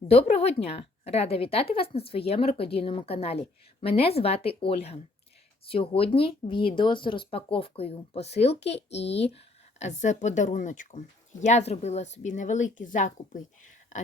Доброго дня! Рада вітати вас на своєму рукодільному каналі. Мене звати Ольга. Сьогодні відео з розпаковкою посилки і з подаруночком. Я зробила собі невеликі закупи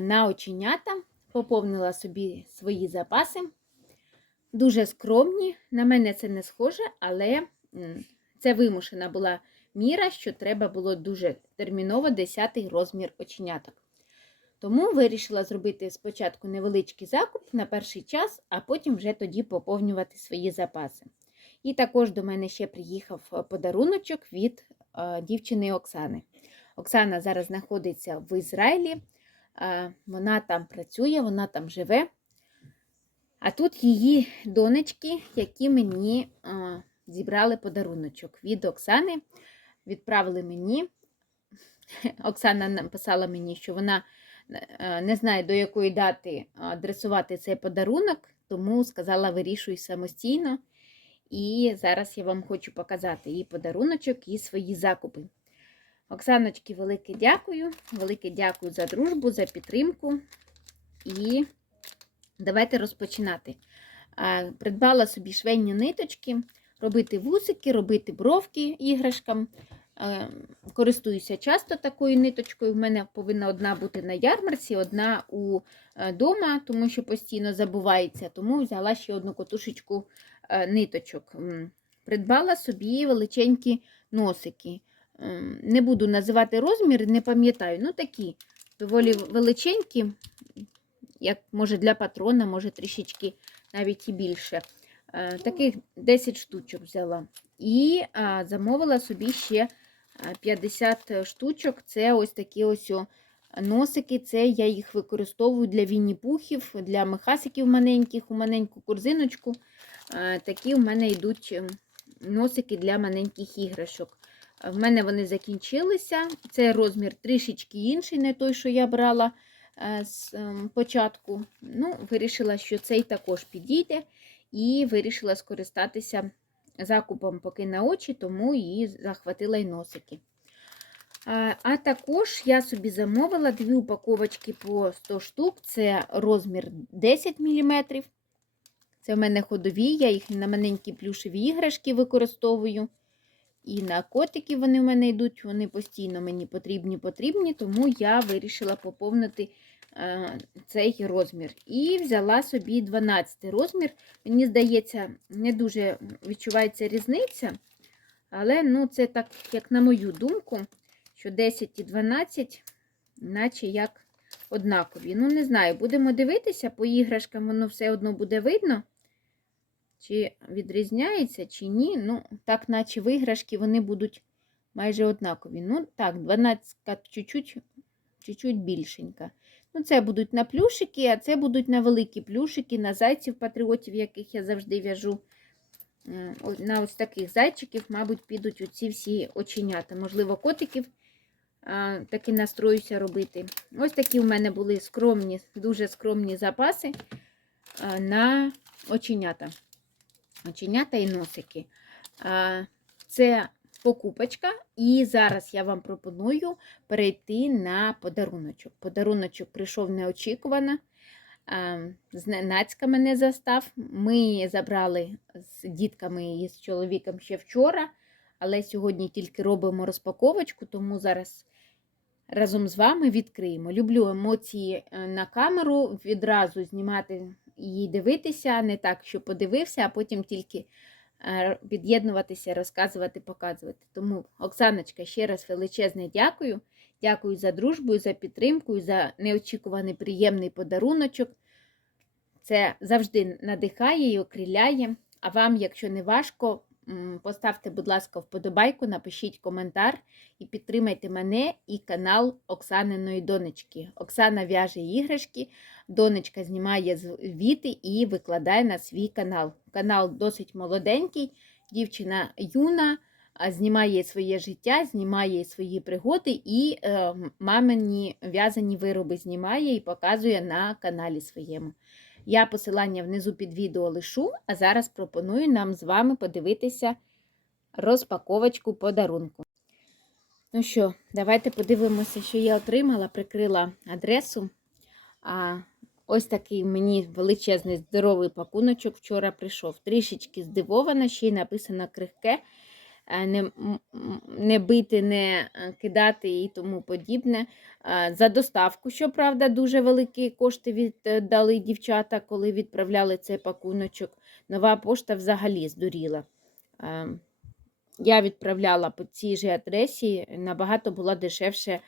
на оченята, поповнила собі свої запаси. Дуже скромні, на мене це не схоже, але це вимушена була міра, що треба було дуже терміново 10 розмір оченяток. Тому вирішила зробити спочатку невеличкий закуп на перший час, а потім вже тоді поповнювати свої запаси. І також до мене ще приїхав подаруночок від е, дівчини Оксани. Оксана зараз знаходиться в Ізраїлі, е, вона там працює, вона там живе. А тут її донечки, які мені е, зібрали подаруночок від Оксани, відправили мені. Оксана написала мені, що вона е, не знає, до якої дати адресувати цей подарунок, тому сказала, вирішуй самостійно. І зараз я вам хочу показати її подаруночок і свої закупи. Оксаночки, велике дякую. Велике дякую за дружбу, за підтримку. І давайте розпочинати. Придбала собі швейні ниточки, робити вусики, робити бровки іграшкам. Е, Користуюся часто такою ниточкою. У мене повинна одна бути на ярмарці, одна у дома, тому що постійно забувається. Тому взяла ще одну котушечку е, ниточок. Придбала собі величенькі носики. Ем, Не буду називати розміри, не пам'ятаю. Ну, такі доволі величенькі, як може для патрона, може трішечки навіть і більше. Е, Таких 10 штучок взяла. І замовила собі ще 50 штучок. Це ось такі ось носики. Це я їх використовую для вінні-пухів, для мехасиків маленьких, у маленьку корзиночку. Е, Такі у мене йдуть ем, носики для маленьких іграшок. В мене вони закінчилися. Це розмір трішечки інший, не той, що я брала е, з ем, початку. Ну, Вирішила, що цей також підійде, і вирішила скористатися закупом поки на очі, тому і захватила й носики. А, також я собі замовила дві упаковочки по 100 штук. Це розмір 10 мм. Це в мене ходові, я їх на маленькі плюшеві іграшки використовую. І на котики вони в мене йдуть, вони постійно мені потрібні, потрібні, тому я вирішила поповнити цей розмір. І взяла собі 12 розмір. Мені здається, не дуже відчувається різниця. Але ну, це так, як на мою думку, що 10 і 12, наче як однакові. Ну, не знаю, будемо дивитися, по іграшкам воно все одно буде видно. Чи відрізняється, чи ні. Ну, так, наче виграшки, вони будуть майже однакові. Ну, так, 12 чуть-чуть чуть-чуть більшенька. Ну, це будуть на плюшики, а це будуть на великі плюшики, на зайців патріотів, яких я завжди в'яжу. На ось таких зайчиків, мабуть, підуть оці всі оченята. Можливо, котиків таки настроюся робити. Ось такі у мене були скромні, дуже скромні запаси на оченята оченята і носики. Це покупочка, і зараз я вам пропоную перейти на подаруночок. Подаруночок прийшов неочікувано. Зненацька мене застав. Ми забрали з дітками і з чоловіком ще вчора, але сьогодні тільки робимо розпаковочку, тому зараз разом з вами відкриємо. Люблю емоції е, на камеру, відразу знімати її дивитися, не так, що подивився, а потім тільки під'єднуватися, розказувати, показувати. Тому, Оксаночка, ще раз величезне дякую. Дякую за дружбу, за підтримку, за неочікуваний приємний подаруночок. Це завжди надихає і окриляє. А вам, якщо не важко, поставте, будь ласка, вподобайку, напишіть коментар і підтримайте мене і канал Оксаниної донечки. Оксана в'яже іграшки, донечка знімає звіти і викладає на свій канал. Канал досить молоденький, дівчина юна, знімає своє життя, знімає свої пригоди і е, мамині в'язані вироби знімає і показує на каналі своєму. Я посилання внизу під відео лишу, а зараз пропоную нам з вами подивитися розпаковочку подарунку. Ну що, давайте подивимося, що я отримала, прикрила адресу. А Ось такий мені величезний здоровий пакуночок вчора прийшов. Трішечки здивована, ще й написано крихке. Е, Не, не бити, не е, кидати і тому подібне. Е, За доставку, щоправда, дуже великі кошти віддали дівчата, коли відправляли цей пакуночок. Нова пошта взагалі здуріла. Я відправляла по цій же адресі, набагато була дешевше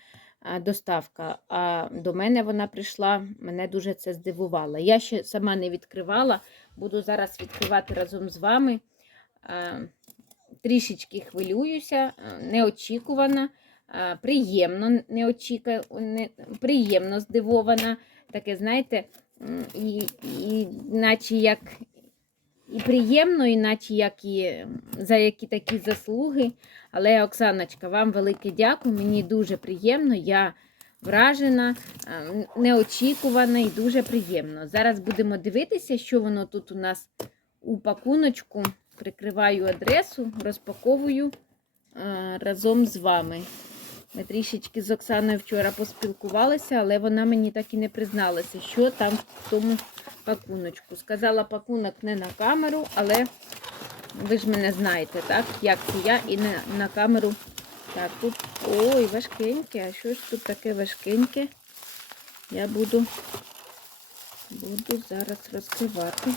доставка. А до мене вона прийшла, мене дуже це здивувало. Я ще сама не відкривала, буду зараз відкривати разом з вами. Трішечки хвилююся, а, неочікувано, а, приємно, неочіка... не... приємно здивована. Таке, знаєте, і, і наче як і приємно, іначе як і за які такі заслуги. Але, Оксаночка, вам велике дякую. Мені дуже приємно. Я вражена, е, неочікувана і дуже приємно. Зараз будемо дивитися, що воно тут у нас у пакуночку. Прикриваю адресу, розпаковую разом з вами. Ми трішечки з Оксаною вчора поспілкувалися, але вона мені так і не призналася, що там в тому пакуночку. Сказала пакунок не на камеру, але ви ж мене знаєте, так? Як я і не на камеру. Так, тут. Ой, важкеньке. А що ж тут таке важкеньке? Я буду, буду зараз розкривати.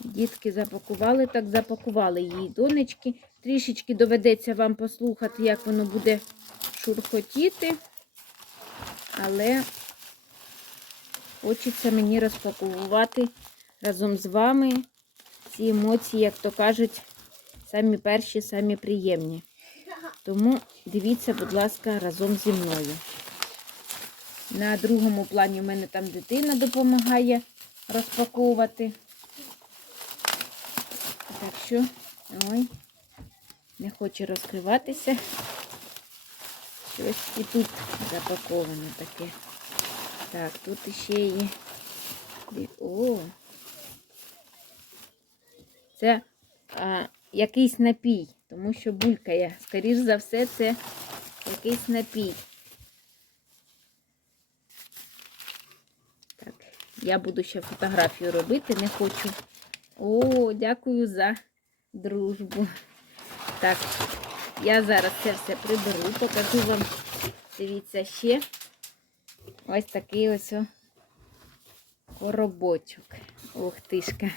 Дітки запакували, так запакували її донечки. Трішечки доведеться вам послухати, як воно буде шурхотіти. Але хочеться мені розпакувати разом з вами ці емоції, як то кажуть, самі перші, самі приємні. Тому дивіться, будь ласка, разом зі мною. На другому плані в мене там дитина допомагає розпаковувати. Так що, ой, не хоче розкриватися. Щось і тут запаковане таке. Так, тут іще є. О! Це а, якийсь напій, тому що булькає. Скоріш за все, це якийсь напій. Так, я буду ще фотографію робити, не хочу. О, дякую за дружбу. Так, я зараз це все приберу, покажу вам. Дивіться ще ось такий ось коробочок. Ух тишка.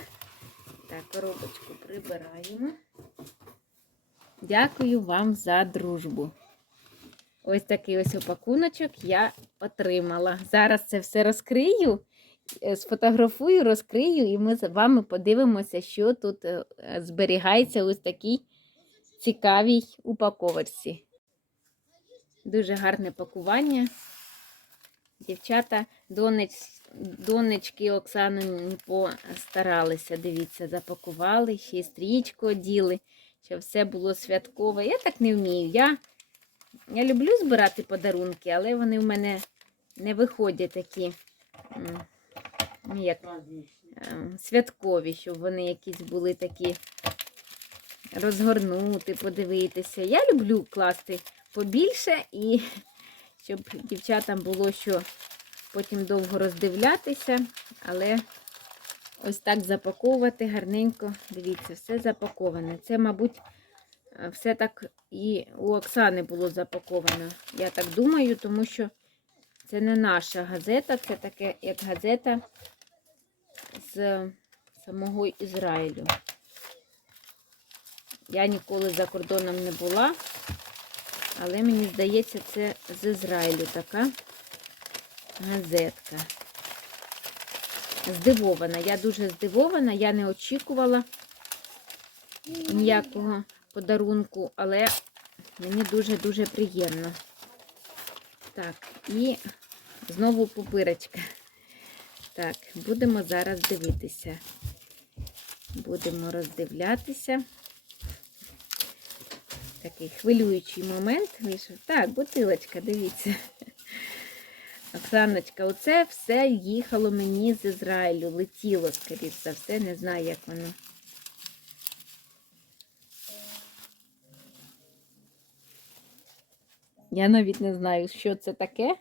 Так, коробочку прибираємо. Дякую вам за дружбу. Ось такий ось опакуночок я отримала. Зараз це все розкрию, сфотографую, розкрию, і ми з вами подивимося, що тут е, е, зберігається ось такій цікавій упаковочці. Дуже гарне пакування. Дівчата, донець, донечки Оксани постаралися. Дивіться, запакували, ще стрічку оділи, щоб все було святкове. Я так не вмію. Я, я люблю збирати подарунки, але вони в мене не виходять такі як, е, святкові, щоб вони якісь були такі розгорнути, подивитися. Я люблю класти побільше і щоб дівчатам було що потім довго роздивлятися, але ось так запаковувати гарненько. Дивіться, все запаковане. Це, мабуть, е, все так і у Оксани було запаковано. Я так думаю, тому що це не наша газета, це таке як газета з самого Ізраїлю. Я ніколи за кордоном не була, але мені здається, це з Ізраїлю така газетка. Здивована. Я дуже здивована, я не очікувала ніякого подарунку, але мені дуже-дуже приємно. Так, і знову пупирочка. Так, будемо зараз дивитися. Будемо роздивлятися. Такий хвилюючий момент. Так, бутилочка, дивіться. Оксаночка, оце все їхало мені з Ізраїлю, летіло, скоріш за все, не знаю, як воно. Я навіть не знаю, що це таке.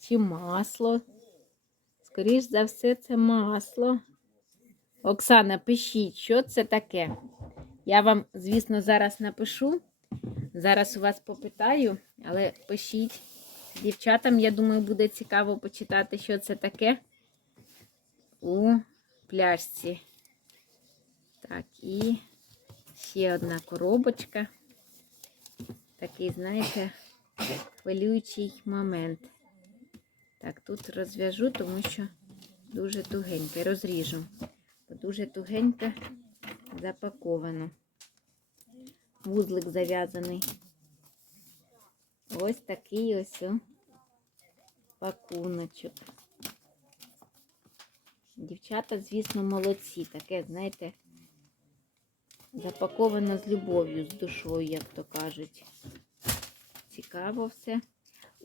чи масло. Скоріш за все, це масло. Оксана, пишіть, що це таке. Я вам, звісно, зараз напишу. Зараз у вас попитаю, але пишіть. Дівчатам, я думаю, буде цікаво почитати, що це таке у пляшці. Так, і ще одна коробочка. Такий, знаєте, хвилюючий момент. Так, тут розв'яжу, тому що дуже тугеньке. Розріжу. Дуже тугенько запаковано. Вузлик зав'язаний. Ось такий ось пакуночок. Дівчата, звісно, молодці. Таке, знаєте, запаковано з любов'ю, з душою, як то кажуть. Цікаво все.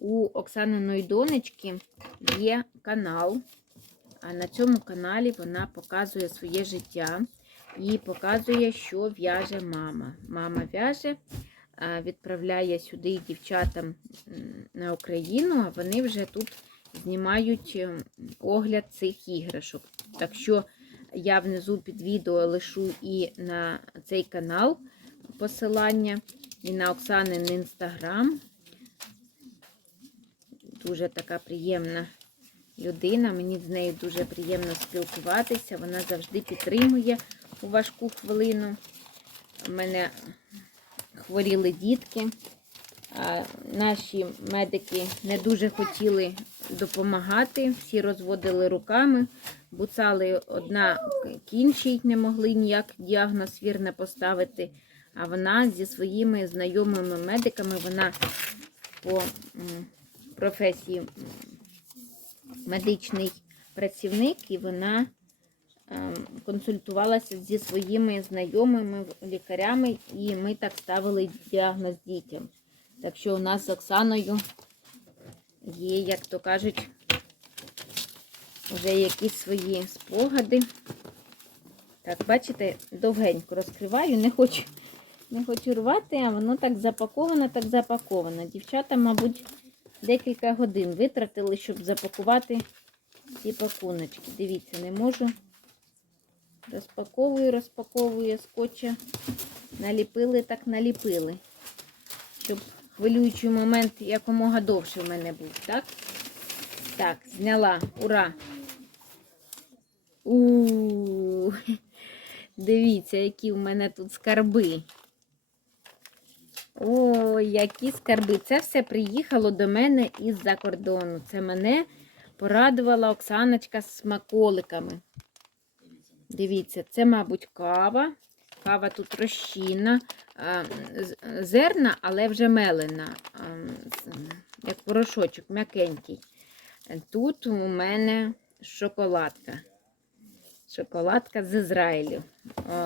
У Оксаниної донечки є канал, а на цьому каналі вона показує своє життя і показує, що в'яже мама. Мама в'яже, відправляє сюди дівчатам на Україну, а вони вже тут знімають ем, огляд цих іграшок. Так що я внизу під відео лишу і на цей канал посилання, і на Оксанин інстаграм. Дуже така приємна людина. Мені з нею дуже приємно спілкуватися. Вона завжди підтримує у важку хвилину. У мене хворіли дітки. Наші медики не дуже хотіли допомагати, всі розводили руками, буцали одна к іншій, не могли ніяк діагноз вірно поставити. А вона зі своїми знайомими медиками, вона по професії медичний працівник, і вона ем, консультувалася зі своїми знайомими лікарями, і ми так ставили діагноз дітям. Так що у нас з Оксаною є, як то кажуть, вже якісь свої спогади. Так, бачите, довгенько розкриваю, не хочу, не хочу рвати, а воно так запаковано, так запаковано. Дівчата, мабуть, декілька годин витратили, щоб запакувати ці пакуночки. Дивіться, не можу. Розпаковую, розпаковую скотча. Наліпили, так наліпили. Щоб хвилюючий момент якомога довше в мене був, так? Так, зняла. Ура! У-у-у, дивіться, які в мене тут скарби. Ой, які скарби. Це все приїхало до мене із-за кордону. Це мене порадувала Оксаночка з смаколиками. Дивіться, це, мабуть, кава. Кава тут розчинна, зерна, але вже мелена, як порошочок, м'якенький. Тут у мене шоколадка. Шоколадка з Ізраїлю.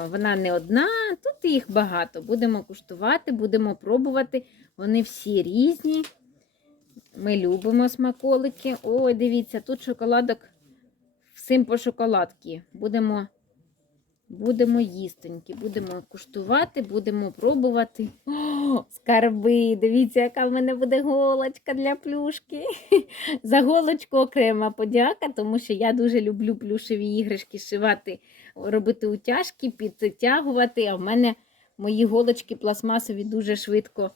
Вона не одна, тут їх багато. Будемо куштувати, будемо пробувати. Вони всі різні. Ми любимо смаколики. Ой, дивіться, тут шоколадок всім по шоколадки. Будемо, будемо їстоньки, будемо куштувати, будемо пробувати. О, скарби! Дивіться, яка в мене буде голочка для плюшки. За голочку окрема подяка, тому що я дуже люблю плюшеві іграшки шивати, робити утяжки, підтягувати. А в мене мої голочки пластмасові дуже швидко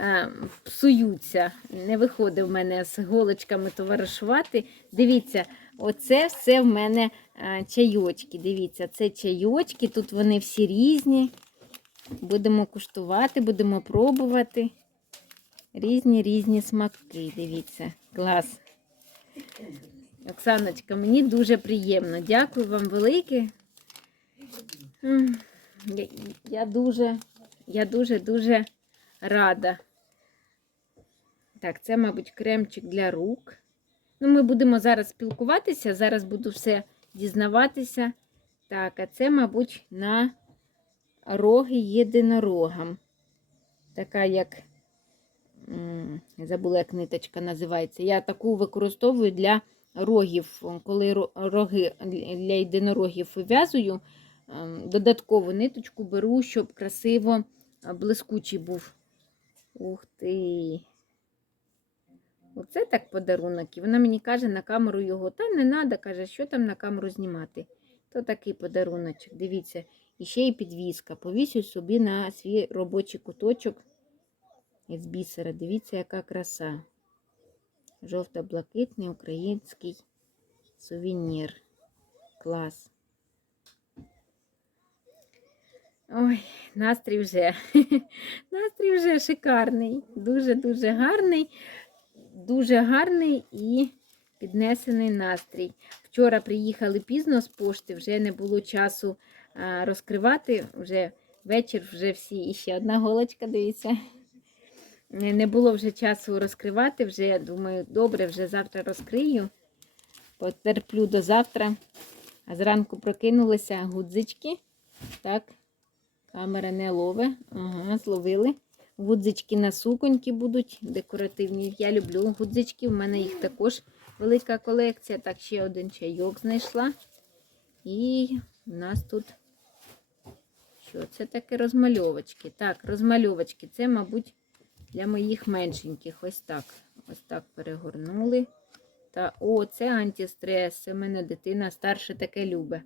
е, псуються. Не виходить в мене з голочками товаришувати. Дивіться, оце все в мене е, чайочки. Дивіться, це чайочки, тут вони всі різні. Будемо куштувати, будемо пробувати. Різні різні смаки. Дивіться, клас. Оксаночка, мені дуже приємно. Дякую вам велике. Я, я дуже, я дуже-дуже рада. Так, це, мабуть, кремчик для рук. Ну, ми будемо зараз спілкуватися, зараз буду все дізнаватися. Так, а це, мабуть, на роги єдинорогам. Така як, забула, як ниточка називається. Я таку використовую для рогів. Коли роги для єдинорогів вив'язую, ем, додаткову ниточку беру, щоб красиво блискучий був. Ух ти! Оце так подарунок. І вона мені каже на камеру його, та не треба, каже, що там на камеру знімати. То такий подаруночок. Дивіться, і ще й підвіска. Повісю собі на свій робочий куточок із бісера. Дивіться, яка краса. Жовто-блакитний український сувенір. Клас. Ой, настрій вже. настрій вже шикарний. Дуже-дуже гарний. Дуже гарний і піднесений настрій. Вчора приїхали пізно з пошти, вже не було часу розкривати. Вже вечір, вже всі. І ще одна голочка, дивіться. Не було вже часу розкривати. Вже я думаю, добре, вже завтра розкрию. Потерплю до завтра. А зранку прокинулися гудзички. Так, камера не лове. Ага, зловили. Гудзички на суконьки будуть декоративні. Я люблю гудзички, у мене їх також велика колекція. Так, ще один чайок знайшла. І у нас тут що це таке розмальовочки? Так, розмальовочки. Це, мабуть, для моїх меншеньких. Ось так. Ось так перегорнули. Та, о, це антистрес. В мене дитина старше таке любить.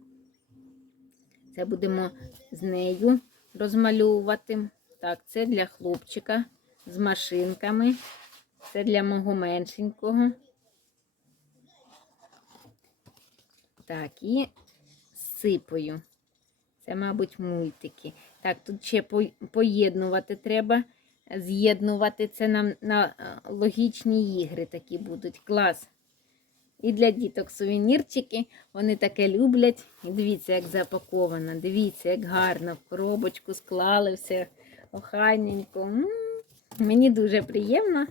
Це будемо з нею розмальовувати. Так, це для хлопчика з машинками. Це для мого меншенького. Так, і з сипою. Це, мабуть, мультики. Так, тут ще поєднувати треба. З'єднувати це нам на е, логічні ігри такі будуть. Клас. І для діток сувенірчики. Вони таке люблять. І дивіться, як запаковано. Дивіться, як гарно в коробочку склали все охайненько. Мені дуже приємно.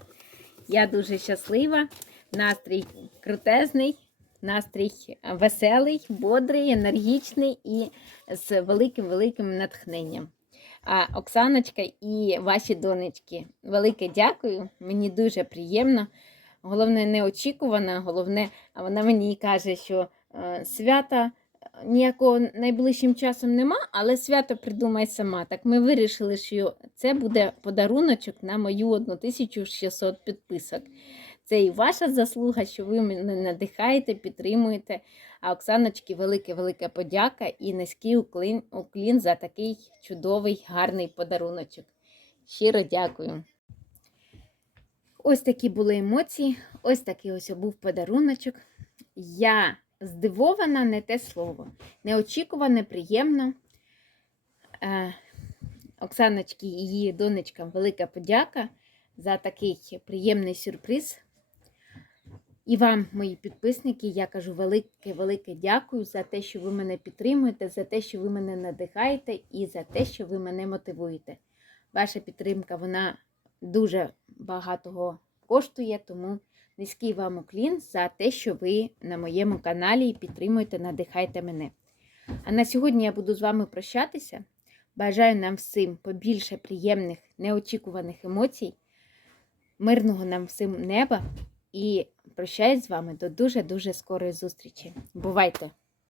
Я дуже щаслива. Настрій крутезний, настрій веселий, бодрий, енергічний і з великим-великим натхненням. А Оксаночка і ваші донечки, велике дякую. Мені дуже приємно. Головне, неочікувано, головне, а вона мені каже, що е, свята ніякого найближчим часом нема, але свято придумай сама. Так ми вирішили, що це буде подаруночок на мою 1600 підписок. Це і ваша заслуга, що ви мене надихаєте, підтримуєте. А Оксаночки, велике-велика подяка і низький уклін, уклін за такий чудовий, гарний подаруночок. Щиро дякую. Ось такі були емоції, ось такий ось був подаруночок. Я здивована, не те слово. Неочікувано, приємно. Е, Оксаночки і її донечкам велика подяка за такий приємний сюрприз. І вам, мої підписники, я кажу велике-велике дякую за те, що ви мене підтримуєте, за те, що ви мене надихаєте, і за те, що ви мене мотивуєте. Ваша підтримка, вона дуже багатого коштує, тому низький вам уклін за те, що ви на моєму каналі і підтримуєте, надихаєте мене. А на сьогодні я буду з вами прощатися. Бажаю нам всім побільше приємних, неочікуваних емоцій, мирного нам всім неба і прощаюсь з вами до дуже-дуже скорої зустрічі. Бувайте!